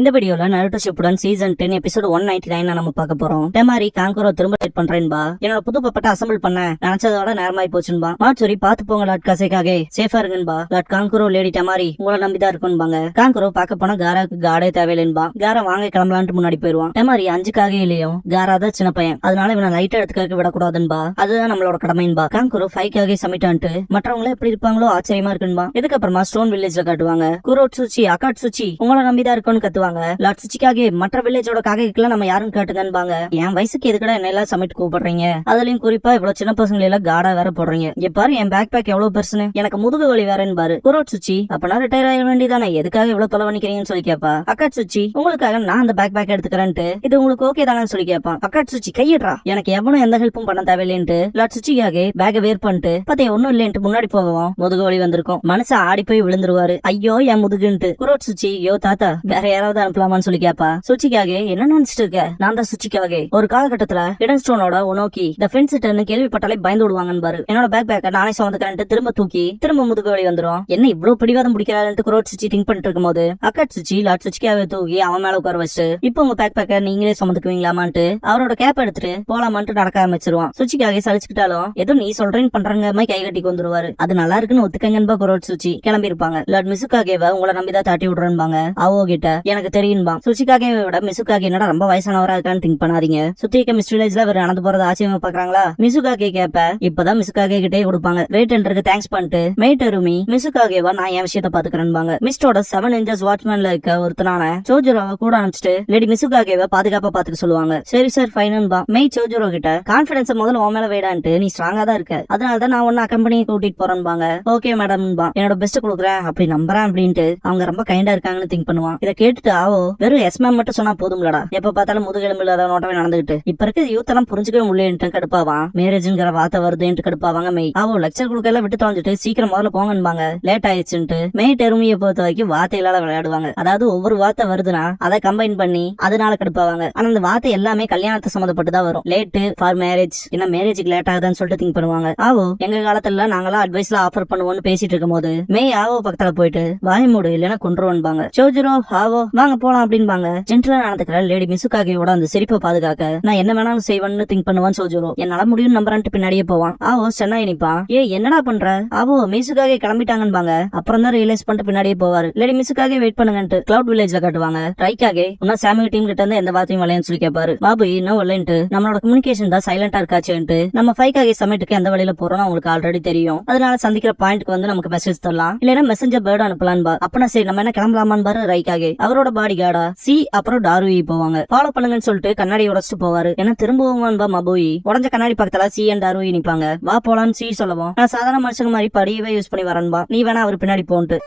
இந்த வீடியோல Naruto Shippuden season 10 episode 199 நம்ம பார்க்க போறோம். டெமாரி காங்கோரோ திரும்ப ரைட் பண்றேன்பா. என்னோட புது பப்பட்ட அசம்பிள் பண்ண நினைச்சதோட நேரமாயி போச்சுன்பா. மாச்சோரி பாத்து போங்க லாட் காசேக்காக சேஃபா இருங்கன்பா. லாட் காங்கோரோ லேடி டெமாரி உங்களை நம்பிதான் இருக்கும்பாங்க. காங்கோரோ பார்க்க போனா காராக்கு காடே தேவையில்லைன்பா. காரா வாங்க கிளம்பலான்ட்டு முன்னாடி போயிருவான். டெமாரி 5க்காக இல்லையும் காரா தான் சின்ன பையன், அதனால இவனை லைட் எடுத்துக்காக விடக்கூடாதுன்பா. அதுதான் நம்மளோட கடமைன்பா. காங்கோரோ 5க்காக சமிட்டான்ட்டு மற்றவங்கள எப்படி இருப்பாங்களோ ஆச்சரியமா இருக்குன்பா. இதுக்கப்புறமா ஸ்டோன் வில்லேஜ்ல காட்டுவாங்க. குரோட்சுச்சி அகாட்சுச்சி உங்களை நம்பிதான் இருக்கும்னு கத்துவாங்க. லார்ட் சுச்சிக்காக மற்ற வில்லேஜோட காகைக்கெல்லாம் நம்ம யாரும் காட்டுங்கன்பாங்க. என் வயசுக்கு எதுக்கடா என்ன எல்லாம் சமைட்டு கூப்பிடுறீங்க, அதுலயும் குறிப்பா இவ்வளவு சின்ன பசங்களை எல்லாம் காடா வேற போடுறீங்க. இங்க பாரு என் பேக் பேக் எவ்வளவு பெருசுன்னு, எனக்கு முதுகு வலி வேறன்னு பாரு. குரோட்சுச்சி அப்பனா ரிட்டையர் ஆக வேண்டியதானே, எதுக்காக இவ்வளவு தொலை பண்ணிக்கிறீங்கன்னு சொல்லி கேப்பா. அகாட்சுச்சி உங்களுக்காக நான் அந்த பேக் பேக் எடுத்துக்கிறேன்ட்டு இது உங்களுக்கு ஓகே தானு சொல்லி கேப்பான். அகாட்சுச்சி கையிடுறா, எனக்கு எவனும் எந்த ஹெல்ப்பும் பண்ண தேவையில்லைன்ட்டு லார்ட் சுச்சிக்காக பேக வேர் பண்ணிட்டு பத்தே ஒண்ணும் இல்லைன்ட்டு முன்னாடி போகவும் முதுகு வலி வந்திருக்கும். மனசு ஆடி போய் விழுந்துருவாரு. ஐயோ என் முதுகுன்ட்டு. குரோட்சுச்சி யோ தாத்தா வேற யாராவது அனுப்பலாமான்னு சொல்லி கேப்பா. சுச்சிக்காக என்ன நினைச்சிட்டு இருக்க, நான் தான் சுச்சிக்காக. ஒரு காலகட்டத்துல ஹிடன் ஸ்டோனோட உனோக்கி இந்த ஃப்ரெண்ட்ஸ் கேள்விப்பட்டாலே பயந்து விடுவாங்கன்னு பாரு. என்னோட பேக் பேக்க நானே சுமந்துக்கிறேன்ட்டு திரும்ப தூக்கி திரும்ப முதுகு வலி வந்துரும். என்ன இவ்வளவு பிடிவாதம் பிடிக்கிறாருன்ட்டு குரோட்சுச்சி திங்க் பண்ணிட்டு இருக்கும் போது அகாட்சுச்சி லார்ட் சுச்சிக்காக தூக்கி அவன் மேல உட்கார வச்சு இப்போ உங்க பேக் பேக்க நீங்களே சுமந்துக்குவீங்களாமான்ட்டு அவரோட கேப் எடுத்துட்டு போலாமான்ட்டு நடக்க ஆரம்பிச்சிருவான். சுச்சிக்காக சலிச்சுக்கிட்டாலும் ஏதோ நீ சொல்றேன்னு பண்றாங்க மாதிரி கை கட்டி வந்துருவாரு. அது நல்லா இருக்குன்னு ஒத்துக்கங்கன்பா. குரோட்சுச்சி கிளம்பி இருப்பாங்க. லார்ட் மிசுக்காகேவ உங்களை நம்பிதான் தாட்டி விடுறேன்பாங்க. அவோ கிட்ட எனக்கு தெரியும்பா. சுச்சிக்காக விட மிசுக்காக என்னடா ரொம்ப வயசானவரா இருக்கான்னு திங்க் பண்ணாதீங்க. சுத்தி இருக்க மிஸ் வில்லேஜ்ல வேற நடந்து போறது ஆச்சரியமா பாக்குறாங்களா. மிசுக்காக கேப்ப இப்பதான் மிசுக்காக கிட்டே கொடுப்பாங்க. ரேட் என்றதுக்கு தேங்க்ஸ் பண்ணிட்டு மெய்டருமி மிசுக்காகவா நான் என் விஷயத்த பாத்துக்கிறேன்பாங்க. மிஸ்டோட 7 இன்ச்சஸ் வாட்ச்மேன்ல இருக்க ஒருத்தனான சோஜுரோவை கூட அனுப்பிச்சிட்டு லேடி மிசுக்காகவ பாதுகாப்பா பாத்துக்க சொல்லுவாங்க. சரி சார் ஃபைனன்பா. மெய் சோஜுரோ கிட்ட கான்பிடன்ஸ் முதல்ல உன் மேல வேடான்ட்டு நீ ஸ்ட்ராங்கா தான் இருக்க, அதனாலதான் நான் ஒன்னு கம்பெனியை கூட்டிட்டு போறேன்பாங்க. ஓகே மேடம்பா, என்னோட பெஸ்ட் கொடுக்குறேன் அப்படி நம்புறேன் அப்படின்ட்டு அவங்க ரொம்ப கைண்டா இருக்காங்கன்னு திங்க் பண்ணுவான். இதை கேட்டுட்டு ஆவோ வெறும் எஸ் மேம் மட்டும் சொன்னா போதும்லடா, எப்ப பார்த்தாலும் முதுகெலும்பு இல்லாத நோட்டமே நடந்துகிட்டு இப்ப இருக்க யூத் எல்லாம் புரிஞ்சுக்கவே முடியலன்ட்டு கடுப்பாவான். மேரேஜ்ங்கிற வார்த்தை வருதுன்ட்டு கடுப்பாவாங்க. மெய் அவோ லெக்சர் கொடுக்கல விட்டு தொலைஞ்சிட்டு சீக்கிரம் முதல்ல போங்கன்பாங்க. லேட் ஆயிடுச்சுன்ட்டு மெய் டெருமியை பொறுத்த வரைக்கும் வார்த்தைகளால விளையாடுவாங்க. அதாவது ஒவ்வொரு வார்த்தை வருதுன்னா அதை கம்பைன் பண்ணி அதனால கடுப்பாவாங்க. ஆனா அந்த வார்த்தை எல்லாமே கல்யாணத்தை சம்மந்தப்பட்டுதான் வரும். லேட் ஃபார் மேரேஜ், என்ன மேரேஜுக்கு லேட் ஆகுதுன்னு சொல்லிட்டு திங்க் பண்ணுவாங்க. ஆவோ எங்க காலத்துல நாங்களாம் அட்வைஸ்ல ஆஃபர் பண்ணுவோம்னு பேசிட்டு இருக்கும் போது மெய் ஆவோ பக்கத்துல போயிட்டு வாய் மூடு இல்லைன்னா கொண்டுருவான்பாங்க. சோஜுரோ ஆவோ வாங்க போலாம் அப்படின்பாங்க. ஜென்டலா நடந்துக்கிற லேடி மிசுக்காகவோட அந்த சிரிப்பை பாதுகாக்க நான் என்ன வேணாலும் செய்வேன்னு திங்க் பண்ணுவான் சோஜுரோ. என்னால முடியும் நம்புறான்ட்டு பின்னாடியே போவான். ஆவோ சென்னாய் நிப்பான். என்னடா பண்ற, ஆவோ மிசுக்காக கிளம்பிட்டாங்கன்பாங்க. அப்புறம் தான் ரியலைஸ் பண்ணிட்டு பின்னாடியே போவாரு. லேடி மிசுக்காக வெயிட் பண்ணுங்கன்ட்டு கிளவுட் வில்லேஜ்ல காட்டுவாங்க. ரைக்காக இன்னும் சாமி டீம் கிட்ட இருந்து எந்த வார்த்தையும் வரலன்னு சொல்லி கேட்பாரு. பாபு இன்னும் வரலன்ட்டு நம்மளோட கம்யூனிகேஷன் தான் சைலண்டா இருக்காச்சுன்ட்டு நம்ம 5க்காக சமிட்டுக்கு எந்த வழியில போறோம் உங்களுக்கு ஆல்ரெடி தெரியும், அதனால சந்திக்கிற பாயிண்ட்க்கு வந்து நமக்கு மெசேஜ் தரலாம், இல்லைன்னா மெசஞ்சர் பேர்டு அனுப்பலாம் பா. அப்பனா சரி நம்ம என்ன கிளம்பலாமான்னு பாரு. ரைக்காக அவரோட பாடி கார்டா சி அப்புறம் டாருவி போவாங்க. ஃபாலோ பண்ணுங்கன்னு சொல்லிட்டு கண்ணாடி உடச்சிட்டு போவாரு. ஏன்னா திரும்பவும் மபோயி உடஞ்ச கண்ணாடி பக்கத்துல சி அண்ட் டாருவி நிப்பாங்க. வா போலான்னு சி சொல்லவும் நான் சாதாரண மனுஷங்க மாதிரி படியவே யூஸ் பண்ணி வரேன்பா, நீ வேணா அவர் பின்னாடி போன்ட்டு.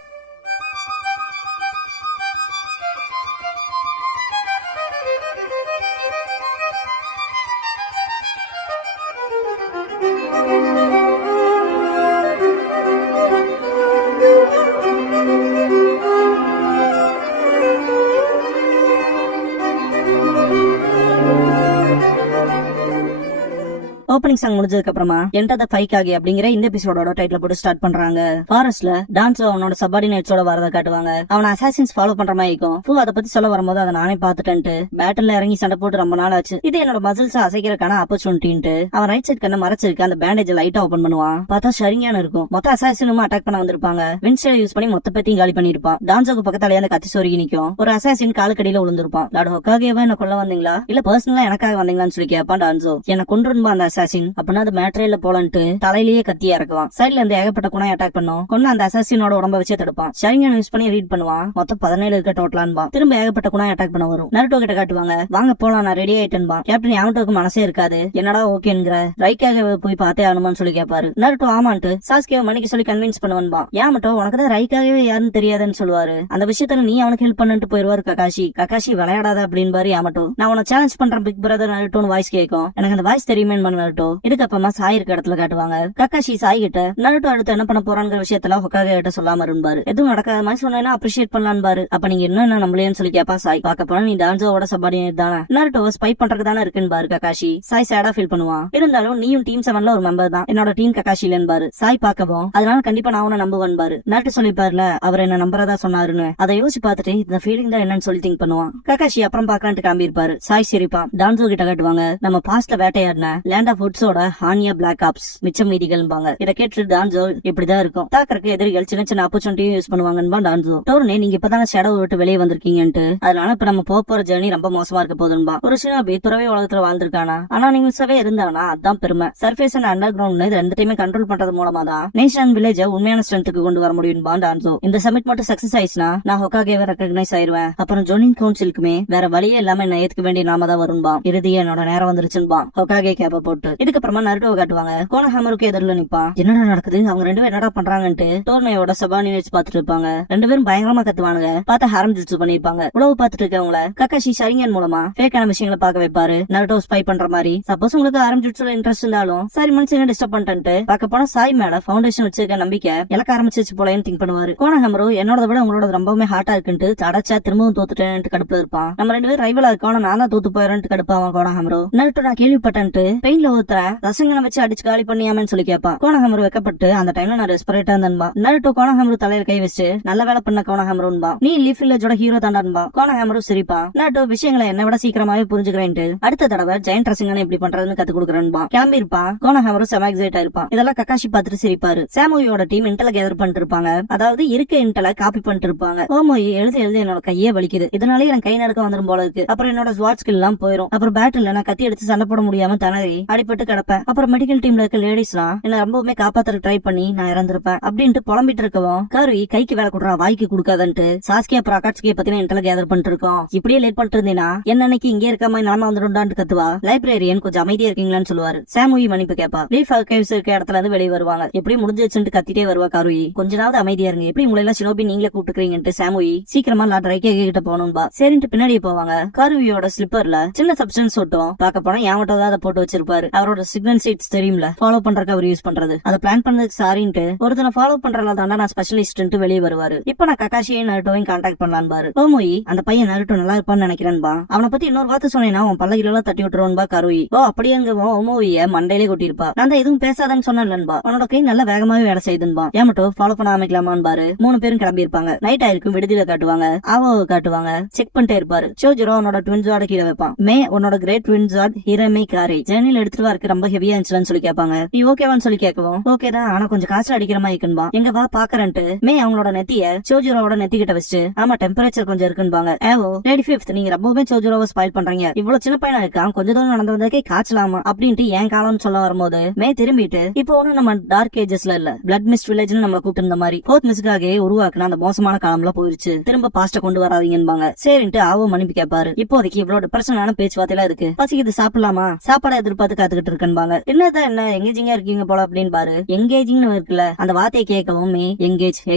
ஓப்பனிங் சாங் முடிஞ்சதுக்கு அப்புறமா என்டர் தி 5க்காக அப்படிங்கிற இந்த எபிசோடோட டைட்டில் போட்டு ஸ்டார்ட் பண்றாங்க. ஃபாரஸ்ட்ல டான்ஸ் அவனோட சப்பார்டினேட்ஸோட வரத காட்டுவாங்க. அவன் அசாசின்ஸ் ஃபாலோ பண்ற மாதிரி இருக்கும். பூ அதை பத்தி சொல்ல வரும்போது அதை நானே பாத்துட்டேன்ட்டு பேட்டில் இறங்கி சண்டை போட்டு ரொம்ப நாள் ஆச்சு, இது என்னோட மசில்ஸ் அசைக்கிறக்கான ஆப்பர்ச்சுனிட்டின்ட்டு அவன் ரைட் சைட் கண்ண மறைச்சிருக்கு அந்த பேண்டேஜ் லைட்டா ஓபன் பண்ணுவான். பார்த்தா ஷரிங்கான இருக்கும். மொத்த அசாசினும் அட்டாக் பண்ண வந்திருப்பாங்க. வின்ஸ்டேல் யூஸ் பண்ணி மொத்த பேத்தையும் காலி பண்ணிருப்பான். டான்ஸோக்கு பக்கத்தாலே அந்த கத்தி சொருகி நிக்கும். ஒரு அசாசின் காலுக்கடியில விழுந்திருப்பான். லார்ட் ஹோக்காகேவா என்ன கொல்ல வந்தீங்களா இல்ல பர்சனலா எனக்காக வந்தீங்களான்னு சொல்லி கேட்பான் டான்ஸோ. என்ன கொன்றுன்பா அந்த அசாசின், அப்படின்னா அது மேட்ரேல போலன்ட்டு தலையிலேயே கத்தி இறக்குவான். சைட்ல இருந்து ஏகப்பட்ட குணம் அட்டாக் பண்ணும். கொண்டு அந்த அசாசினோட உடம்ப வச்சு தடுப்பான். ஷரிங்கன் யூஸ் பண்ணி ரீட் பண்ணுவான். மொத்தம் 17 இருக்க டோட்டலான்பா. திரும்ப ஏகப்பட்ட குணம் அட்டாக் பண்ண வரும். நருட்டோ கிட்ட காட்டுவாங்க. வாங்க போலாம் நான் ரெடி ஆயிட்டேன்பா. கேப்டன் யாமட்டோக்கு மனசே இருக்காது. என்னடா ஓகேங்கிற, ரைக்காக போய் பார்த்தே ஆகணுமான்னு சொல்லி கேட்பாரு. நருட்டோ ஆமான்ட்டு சாஸ்கேவை மணிக்கு சொல்லி கன்வின்ஸ் பண்ணுவான்பா. யாமட்டோ உனக்கு தான் ரைக்காகவே யாருன்னு தெரியாதுன்னு சொல்லுவாரு. அந்த விஷயத்துல நீ அவனுக்கு ஹெல்ப் பண்ணிட்டு போயிருவாரு ககாஷி. ககாஷி விளையாடாத அப்படின்னு பாரு யாமட்டோ. நான் உன சேலஞ்ச் பண்றேன் பிக் பிரதர் நருட்டோன்னு வாய்ஸ் கேட்கும். எனக்கு அந்த வாய்ஸ் தெரியுமே நருட்டோ. இதுக்கப்புறமா சாய் இருக்க இடத்துல காட்டுவாங்க. கக்காஷி சாய் கிட்ட நருட்டோ அடுத்து என்ன பண்ண போறாங்கிற விஷயத்துல ஹொக்காகே கிட்ட சொல்லாம இருப்பாரு. எதுவும் நடக்காத மாதிரி சொன்னா அப்ரிஷியேட் பண்ணலான்னு. அப்ப நீங்க என்ன நம்மளேன்னு சொல்லி கேப்பா சாய். பார்க்க போனா நீ டான்சோட சபார்டினேட் தானே, நருட்டோ ஸ்பை பண்றதுக்கு தானே இருக்குன்னு பாரு கக்காஷி. சாய் சேடா ஃபீல் பண்ணுவான். இருந்தாலும் நீயும் டீம் 7ல ஒரு மெம்பர் தான், என்னோட டீம் கக்காஷி இல்லன்னு பாரு. சாய் பார்க்கவும் அதனால கண்டிப்பா நான் உன்னை நம்புவேன் பாரு. நருட்டோ சொல்லிப்பாருல அவர் என்ன நம்புறதா சொன்னாருன்னு. அதை யோசிச்சு பார்த்துட்டு இந்த ஃபீலிங் தான் என்னன்னு சொல்லி திங்க் பண்ணுவான். கக்காஷி அப்புறம் பாக்கலான்ட்டு கிளம்பி இருப்பாரு. சாய் சிரிப்பான். டான்சோ கிட்ட காட்டுவாங்க. நம்ம பாஸ்ட்ல வேட்டையாடின லேண்ட் ஆஃப் வுட்ஸோட ஹானியா பிளாக் ஆப்ஸ் மிச்சம் மீதிகள்பாங்க. இதை கேட்டு டான்சோ இப்படிதான் இருக்கும், தாக்கறக்கு எதிரிகள் சின்ன சின்ன ஆப்பர்ச்சுனிட்டியும் யூஸ் பண்ணுவாங்கன்னு டான்சோ. டோர்னே நீங்க இப்பதான ஷேடோ விட்டு வெளியே வந்திருக்கீங்கன்ட்டு, அதனால இப்ப நம்ம போற ஜர்னி ரொம்ப மோசமா இருக்க போதுன்பா. ஒரு சினோபி துறவி உலகத்துல வாழ்ந்திருக்கானா, ஆனா நீங்க இருந்தானா அதான் பெருமை. சர்ஃபேஸ் அண்ட் அண்டர் கிரவுண்ட் ரெண்டுத்தையுமே கண்ட்ரோல் பண்றது மூலமா தான் நேஷன் அண்ட் வில்லேஜ் உண்மையான ஸ்ட்ரென்த்துக்கு கொண்டு வர முடியும் டான்சோ. இந்த சமிட் மட்டும் சக்சஸ் ஆயிடுச்சுன்னா நான் ஹொக்காகேவை ரெகக்னைஸ் ஆயிருவேன். அப்புறம் ஜோனின் கவுன்சிலுக்குமே வேற வழியே இல்லாம என்ன ஏத்துக்க வேண்டிய நாம தான் வரும்பா. இறுதியா என்னோட நேரம் வந்துருச்சுன்பா ஹொக்காகே கேப்ப போட்டு. இதுக்கப்புறமா நருட்டோவை காட்டுவாங்க. கோனஹாமருக்கு எதிரில நிப்பான். என்னடா நடக்குது, அவங்க ரெண்டு பேரும் என்னடா பண்றாங்கன்ட்டு டோர்னேயோட சபார்டினேட்ஸ் பாத்துட்டு இருப்பாங்க. ரெண்டு பேரும் பயங்கரமா கத்துவானுங்க. பார்த்தா ஹாரம் ஜிட்சு பண்ணிருப்பாங்க. உளவு பாத்துட்டு இருக்கவங்கள கக்காஷி ஷரிங்கன் மூலமா ஃபேக்கான விஷயங்களை பார்க்க வைப்பாரு. நருட்டோ ஸ்பை பண்ற மாதிரி. சப்போஸ் உங்களுக்கு ஹாரம் ஜிட்சுல இன்ட்ரெஸ்ட் இருந்தாலும் சரி மனுஷங்க டிஸ்டர்ப் பண்ணிட்டு பார்க்க போனா சாய் மேல ஃபவுண்டேஷன் வச்சிருக்க நம்பிக்கை இலக்க ஆரம்பிச்சிச்சு போலன்னு திங்க் பண்ணுவாரு. கோனஹாமரு என்னோட விட உங்களோட ரொம்பவுமே ஹார்ட்டா இருக்குன்ட்டு அடைச்சா திரும்பவும் தோத்துட்டேன்ட்டு கடுப்புல இருப்பான். நம்ம ரெண்டு பேரும் ரைவலா இருக்கோம், நான் தான் தோத்து போயிரேன்ட்டு கடுப்பாவான் கோனஹாமரு. நருட்டோ நான் கேள்விப்பட்டேன்ட்டு பெயின்ல ஒருத்தர ரசங்கனை வச்சு அடிச்சு காலி பண்ணியாமன்னு சொல்லி கேட்பான். கோனஹாமரு வெக்கப்பட்டு அந்த டைம்ல நான் ரெஸ்பிரேட்டா இருந்தேன்பா. நருட்டோ கோனஹாமரு தலையில கை வச்சு நல்ல வேலை பண்ண கோனஹாமருன்பா. நீ லீஃப் வில்லேஜோட ஹீரோ தாண்டான்பா. கோனஹாமரு சிரிப்பா. நருட்டோ விஷயங்களை என்ன விட சீக்கிரமாவே புரிஞ்சுக்கிறேன்ட்டு அடுத்த தடவை ஜெயண்ட் ரசங்கனை எப்படி பண்றதுன்னு கத்து கொடுக்குறேன்பா. கிளம்பி இருப்பான். கோனஹாமரு செம எக்ஸைட்டா இருப்பான். இதெல்லாம் கக்காஷி பார்த்துட்டு சிரிப்பாரு. சாமோயோட டீம் இன்டெல கேதர் பண்ணிட்டு இருப்பாங்க. அதாவது இருக்க இன்டெல காப்பி பண்ணிட்டு இருப்பாங்க. ஓமோயி எழுதி என்னோட கையே வலிக்குது, இதனாலே எனக்கு கை நடக்க வந்துடும் போல இருக்கு. அப்புறம் என்னோட ஸ்வாட் ஸ்கில் எல்லாம் போயிடும். அப்புறம் பேட்டில் நான் கத்தி எடுத்து சண்டை போட முடியாம திணறி அடிபட்டு கிடப்பேன். அப்புறம் மெடிக்கல் டீம்ல இருக்க லேடிஸ்லாம் என்ன ரொம்பவுமே காப்பாத்த ட்ரை பண்ணி நான் இறந்திருப்பேன் அப்படின்ட்டு புலம்பிட்டு இருக்கவும் கருவி கைக்கு வேலை கொடுறா வாய்க்கு கொடுக்காதன்ட்டு சாஸ்கியா அப்புறம் அகாட்ஸ்கியை பத்தின இன்டெல கேதர் பண்ணிட்டு இருக்கோம். இப்படியே லேட் பண்ணிட்டு இருந்தேன்னா என்னன்னைக்கு இங்கே இருக்க மாதிரி நிலமா வந்துடும்டான்னு கத்துவா. லைப்ரரியன் கொஞ்சம் அமைதியா இருக்கீங்களான்னு சொல்லுவாரு. சாமுயி மன்னிப்பு கேப்பா. லீஃப் ஆர்கைவ்ஸ் இருக்க இடத்துல இருந்து வெளியே வருவாங்க. எப்படி முடிஞ்சிச்சுன்னு கத்திட்டே வருவா கருவி. கொஞ்ச நாள் அமைதியா இருங்க, எப்படி உங்களை எல்லாம் சினோபி நீங்களே கூப்பிட்டுக்கிறீங்கன்ட்டு சாமுயி சீக்கிரமா லாட் ரைக்கே கிட்ட போகணும்பா. சரின்ட்டு பின்னாடியே போவாங்க. கருவியோட ஸ்லிப்பர்ல சின்ன சப்ஸ்டன்ஸ் ஒட்டும். பார்க்க போனா ஏவட்டோ தான் அதை போட்டு வச்சிருப்பாரு. அவரோட சிக்னல் சீட்ஸ் தெரியும்ல, ஃபாலோ பண்றதுக்கு அவர் யூஸ் பண்றது. அதை பிளான் பண்ணதுக்கு சாரின்ட்டு ஒருத்தனை ஃபாலோ பண்றதுல தாண்டா நான் ஸ்பெஷலிஸ்ட் வெளியே வருவாரு. இப்ப நான் கக்காஷியும் நருட்டோவையும் கான்டாக்ட் பண்ணலான்னு பாரு. ஓமோயி அந்த பையன் நருட்டோ நல்லா இருப்பான்னு நினைக்கிறேன்பா. அவனை பத்தி இன்னொரு வார்த்தை சொன்னேன்னா அவன் பல்லகில தட்டி விட்டுருவான்பா கருவி. ஓ அப்படியேங்கவும் ஓமோவிய மண்டையிலே கொட்டிருப்பா. நான் தான் எதுவும் பேசாதன்னு சொன்னேன்பா. அவனோட கை நல்லா வேகமாவே வேலை செய்யுதுன்பா. ஏமட்டோ ஃபாலோ பண்ண ஆரம்பிக்கலாமான்னு பாரு. 3 பேரும் கிளம்பி இருப்பாங்க. நைட் ஆயிருக்கும். விடுதியில காட்டுவாங்க. ஆவோவை காட்டுவாங்க. செக் பண்ணிட்டே இருப்பாரு. சோஜிரோ உன்னோட ட்வின்ஸோட கீழே வைப்பான். மே உன்னோட கிரேட் ட்வின்ஸாட் ஹிரமே காரை ஜெர்னில எடுத்துட்டு வரக்கு ரொம்ப ஹெவியா இருந்துச்சுன்னு சொல்லி கேட்பாங்க. நீ ஓகேவான்னு சொல்லி கேட்கவும் ஓகே தான், ஆனா கொஞ்சம் காசு அடிக்கிற மாதிரி இருக்குன்பா. எங்க வா பாக்குறேன்ட்டு மே அவங்களோட நெத்திய சோஜிரோவோட நெத்தி கிட்ட வச்சு ஆமா டெம்பரேச்சர் கொஞ்சம் இருக்குன்பாங்க. ஏவோ லேடி 5th நீங்க ரொம்பவே சோஜிரோவை ஸ்பாயில் பண்றீங்க, இவ்வளவு சின்ன பையனா இருக்கான், கொஞ்ச தூரம் நடந்து வந்ததுக்கே காய்ச்சலாமா அப்படின்ட்டு ஏன் காலம்னு சொல்ல வரும்போது மே திரும்பிட்டு இப்போ ஒன்னும் நம்ம டார்க் ஏஜஸ்ல இல்ல, பிளட் மிஸ்ட் வில்லேஜ்னு நம்மள கூப்பிட்டு இருந்த மாதிரி 4th மிஸ்க்காக உருவாக்குன அந்த மோசமான காலம்ல போயிருச்சு, திரும்ப பாஸ்ட கொண்டு வராதீங்கன்பாங்க. சரின்ட்டு ஆவோ மன்னிப்பு கேட்பாரு. இப்போதைக்கு இவ்வளவு டிப்ரெஷனான பேச்சுவார்த்தையில இருக்கு, பசிக்குது சாப்பிடலாமா, சாப்பாடை எதிர்பார்த்து காத்துக்கிட்டு இருக்கேன்பாங்க. என்னதான் என்ன எங்கேஜிங்கா இருக்கீங்க போல அப்படின்னு பாரு. எங்கேஜிங்னு இருக்குல்ல, அந்த வார்த்தையை கேட்கவும்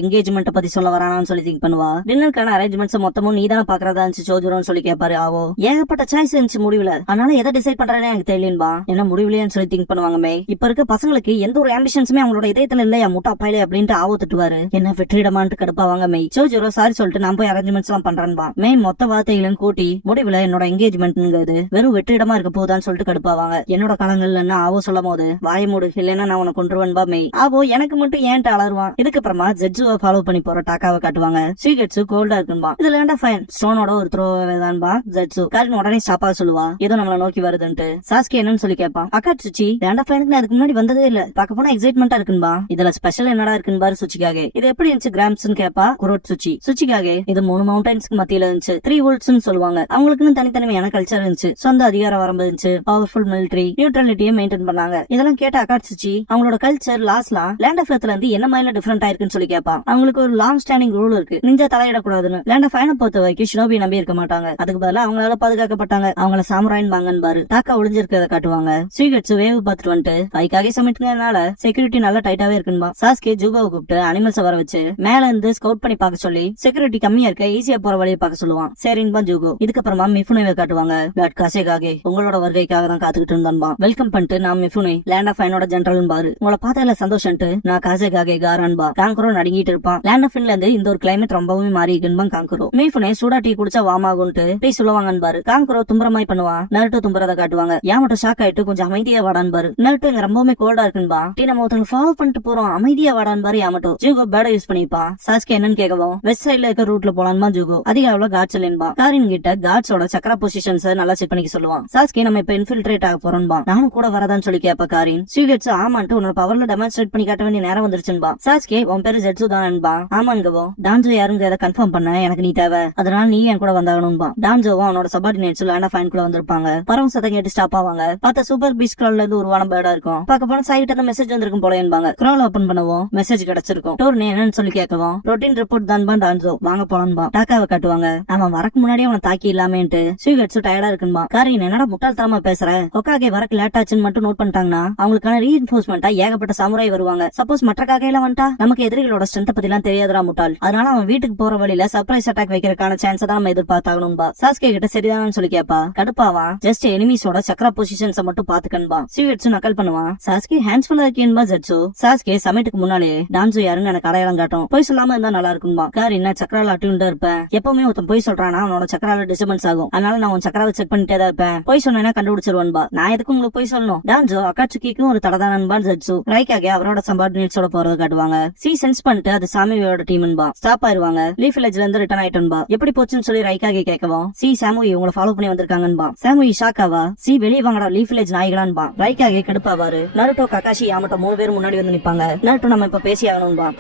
எங்கேஜ்மெண்ட் பத்தி சொல்ல வரானான்னு சொல்லி திங்க் பண்ணுவா. டின்னருக்கான அரேஞ்ச்மெண்ட்ஸ் மொத்தமும் நீ தானே பாக்குறதா இருந்துச்சு சோஜுரோன்னு சொல்லி கேட்பாரு. ஆவோ ஏகப்பட்ட சாய்ஸ் இருந்துச்சு முடிவுல, அதனால எதை டிசைட் பண்றேன்னு எனக்கு தெரியலன்பா. என்ன முடிவுலன்னு சொல்லி திங்க் பண்ணுவாங்க. மே இப்ப இருக்க பசங்களுக்கு எந்த ஒரு ஆம்பிஷன்ஸுமே அவங்களோட இதயத்துல இல்லையா முட்டா பாயிலே அப்படின்ட்டு ஆவோ திட்டுவாரு. என்ன வெற்றிடமான்ட்டு கடுப்பாவாங்க. மே சோஜுரோ சாரி சொல்லிட்டு நான் போய் அரேஞ்ச்மெண்ட்ஸ் எல்லாம் பண்றேன்பா. மே மொத்த வார்த்தைகளும் கூட்டி முடிவுல என்னோட என்கேஜ்மெண்ட்ங்கிறது வெறும் வெற்றிடமா இருக்க போதான்னு சொல்லிட்டு கடுப்பாவாங்க. என்னோட காலங்கள்ல என்ன ஆவோ சொல்லும் போது வாய மூடு இல்லைன்னா நான் உனக்கு கொண்டுருவன்பா. மே ஆவோ எனக்கு மட்டும் ஏன்ட்டு அலருவான். இதுக்கப்புறமா ஜெட்ஸுவை ஃபாலோ பண்ணி போற டாக்காவை காட்டுவாங்க. சீகெட்ஸு கோல்டா இருக்குன்பா. இதுல ஏண்டா ஃபைன் ஸ்டோனோட ஒரு த்ரோவேதான்பா. ஜெட்ஸு காரின் உடனே ஸ்டாப்பா சொல்லுவா ஏதோ நம்மள நோக்கி வருதுன்ட்டு. சாஸ்கி என்னன்னு சொல்லி கேட்பான். அக்காட்சுச்சி ஏண்டா ஃபைனுக்கு நான் அதுக்கு முன்னாடி வந்ததே இல்ல, பார்க்க போனா எக்ஸைட்மெண்டா இருக்குன்பா. இதுல ஸ்பெஷல் என்னடா இருக்குன்னு பாரு சுச்சிக்காக. இது எப்படி இருந்துச்சு கிராம்ஸ் கேப்பா குரோட் சுச்சி. சுச்சிக்காக இது 3 மவுண்டன்ஸ்க்கு மத்தியில இருந்துச்சு. 3 வோல்ட்ஸ் சொல்லுவாங்க. அவங்களுக்குன்னு தனித்தனிமையான கல்ச்சர் இருந்துச்சு, சொந்த அதிகார வரம்பு இருந்துச்சு, பவர்ஃபுல் மிலிட்டரி நியூட்ரலிட்டியை மெயின்டைன் பண்ணாங்க. இதெல்லாம் கேட்ட அக்காட்சுச்சி அவங்களோட கல்ச்சர் லாஸ்ட்லாம் லேண்ட் ஆஃப் எர்த்ல இருந்து என்ன மாதிரி டிஃபரெண்ட் ஆயிருக்குன்னு சொல்லி கேட்பா. அவங்களுக்கு ஒரு லாங் ஸ்டாண்டிங் ரூல் இருக்கு, நிஞ்சா தலையிடக்கூடாதுன்னு. லேண்ட் ஆஃப் ஃபைனை பொறுத்த வரைக்கும் ஷினோபி நம்பி இருக்க மாட்டாங்க, அதுக்கு பதிலா அவங்களால பாதுகாக்கப்பட்டாங்க. அவங்கள சாமுராயின் வாங்கன்னு பாரு. தாக்கா ஒளிஞ்சிருக்கிறத காட்டுவாங்க. சீகெட்ஸ் வேவ் பார்த்துட்டு வந்துட்டு பைக்காக சமைட்டுனால செக்யூரிட்டி நல்லா டைட்டாவே இருக்குன்பா. சாஸ்கே ஜூபாவை கூப்பிட்டு அனிமல்ஸ் வர வச்சு மேல இருந்து ஸ்கவுட் பண்ணி பார்க்க சொல்லி செக்யூரிட்டி கம்மியா இருக்க ஈஸியா போற வழியை பார்க்க சொல்லுவான். சரின்பா ஜூகோ. இதுக்கப்புறமா மிஃபுனேவை காட்டுவாங்க. லார்ட் காசேகாகே உங்களோட வருகைக்காக தான் காத்துக்கிட்டு இருந்தான்பா. வெல்கம் வெல்கம் பண்ணிட்டு நான் மிஃபுனே லேண்ட் ஆஃப் ஃபைனோட ஜெனரல் பாரு உங்களை பார்த்ததுல சந்தோஷம்ட்டு நான் காசேகாகே காரான் பா காங்கரோ நடுங்கிட்டு இருப்பான். லேண்ட் ஆஃப் ஃபைன்ல இருந்து இந்த ஒரு கிளைமேட் ரொம்பவும் மாறி இருக்குன்னு காங்கரோ மிஃபுனே சூடா டீ குடிச்சா வாமாகும்ட்டு டீ சொல்லுவாங்கன்னு பாரு. காங்கரோ தும்புறமாய் பண்ணுவான். நருட்டோ தும்புறத காட்டுவாங்க. ஏன் மட்டும் ஷாக் ஆயிட்டு கொஞ்சம் அமைதியா வாடான்னு பாரு. நருட்டோ இங்க ரொம்பவுமே கோல்டா இருக்குன்பா. டீ நம்ம ஒருத்தங்க ஃபாலோ பண்ணிட்டு போறோம் அமைதியா வாடான்னு பாரு. யாமட்டோ ஜூகோ பேட யூஸ் பண்ணிப்பான். சாஸ்கே என்னன்னு கேட்கவும் வெஸ்ட் சைட்ல இருக்க ரூட்ல போலான்மா ஜூகோ அதிக அளவுல காட்ஸ் இல்லைன்பா. காரின் கிட்ட காட்ஸோட சக்கர பொசிஷன்ஸ் நல்லா செக் பண்ணிக்க சொல்லுவான். சாஸ்கே நம்ம இப்ப இன்ஃபில்ட்ரேட் ஆக போறோம்பா. நானும் கூட வரதான்னு சொல்லி கேப்ப காரின். சியூகெட்ஸ் ஆமான்ட்டு உன்னோட பவர்ல டெமான்ஸ்ட்ரேட் பண்ணி காட்ட வேண்டிய நேரம் வந்துருச்சுன்பா. சாஸ்கே உன் பேரு ஜெட்சு தான்பா. ஆமான்கவோ டான்ஜோ யாருங்கிறத கன்ஃபார்ம் பண்ண எனக்கு நீ தேவை. அதனால நீ என் கூட வந்தாகணும்பா. டான்ஜோவும் அவனோட சபார்டினேட்ஸ் லேண்ட் ஆஃப் ஃபைன் குள்ள வந்திருப்பாங்க. பறவை சத்தம் கேட்டு ஸ்டாப் ஆவாங்க. பார்த்தா சூப்பர் பீஸ் கிரால்ல இருந்து உருவான பேர்டா இருக்கும். பார்க்க போனா சாய்கிட்ட இருந்து மெசேஜ் வந்திருக்கும் போல என்பாங்க. கிரால் ஓபன் பண்ணவும் மெசேஜ் கிடைச்சிருக்கும். டோர் என்னன்னு சொல்லி கேட்கவும் ரொட்டீன் ரிப்போர்ட் தான்பா டான்ஜோ வாங்க போலான்பா. டாக்காவை காட்டுவாங்க. அவன் வரக்கு முன்னாடி அவனை தாக்கி இல்லாமேன்ட்டு சியூகெட்ஸ் டயர்டா இருக்குன்பா. காரின் என்னடா முட்டாள்தனமா பேசுற ஒக்காகே வரக்கு லேட் ஆச்சுன்னு மட்டும் நோட் பண்ணிட்டாங்கன்னா அவங்களுக்கான ரீஇன்ஃபோர்ஸ்மெண்டா ஏகப்பட்ட சாமுராய் வருவாங்க. சப்போஸ் மற்ற காகையில வந்துட்டா நமக்கு எதிரிகளோட ஸ்ட்ரென்த் பத்தி எல்லாம் தெரியாதரா முட்டாள். அதனால அவன் வீட்டுக்கு போற வழியில சர்ப்ரைஸ் அட்டாக் வைக்கிறதுக்கான சான்ஸ் தான் நம்ம எதிர்பார்த்தாகணும்பா. சாஸ்கே கிட்ட சரிதானு சொல்லி கேப்பா. கடுப்பாவா ஜஸ்ட் எனிமீஸோட சக்கர பொசிஷன்ஸ் மட்டும் பாத்துக்கன்பா. சியூகெட்ஸ் நக்கல் பண்ணுவான். சாஸ்கே ஹேண்ட்ஸ் ஃபுல்லா இருக்கேன்பா ஜெட்சு. சாஸ்கே சமையத்துக்கு முன்னாலே டான்ஜோ யாருன்னு எனக்கு அடையாளம் காட்டும். போய் சொல்லாம இருந்தா நல்லா இருக்கும்பா. கார் என்ன சக்கரால அட்டியுண்டா இருப்பேன். எப்பவுமே ஒருத்தன் போய் சொல்றானா அவனோட சக்கரால டிஸ்டர்பன்ஸ் ஆகும். அதனால நான் உன் சக்கராவை செக் பண்ணிட்டே தான் இருப்பேன். போய் சொன்னா கண்டுபிடிச்சிருவன்பா. நான் எதுக்கு உங்களுக்கு போய் சொல்லணும். டான்ஜோ அக்காட்சுக்கிக்கும் ஒரு தடதானன்பா ஜெட்சு. ரைக்காக அவரோட சபார்டினேட்ஸோட போறத காட்டுவாங்க. சி சென்ஸ் பண்ணிட்டு அது சாமியோட டீம்ன்பா. ஸ்டாப் ஆயிருவாங்க. லீஃப் வில்லேஜ்ல இருந்து ரிட்டர்ன் ஆயிட்டன்பா. எப்படி போச்சுன்னு சொல்லி ரைக்காக கேட்கவும் சி சாமுயி உங்களை ஃபாலோ பண்ணி வந்திருக்காங்கன்பா. சாமுயி ஷாக்காவா சி வெளியே வாங்கடா லீஃப் வில்லேஜ் நாய்களான்பா. ரைக்காக கடுப்பாவாரு. நருட்டோ ககாஷி யாமட்டோ 3 பேர் முன்னாடி வந்து நிப்பாங்க. நருட்டோ நம்ம இப்ப பேசி ஆகணும்பா.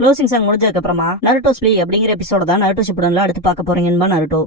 க்ளோசிங் சாங் முடிஞ்சதுக்கு அப்புறமா நருட்டோ ஸ்ப்ளீ அப்படிங்கிற எபிசோட தான் நருட்டோ ஷிப்புடன்ல அடுத்து பார்க்க போறீங்கன்னு நருட்டோ.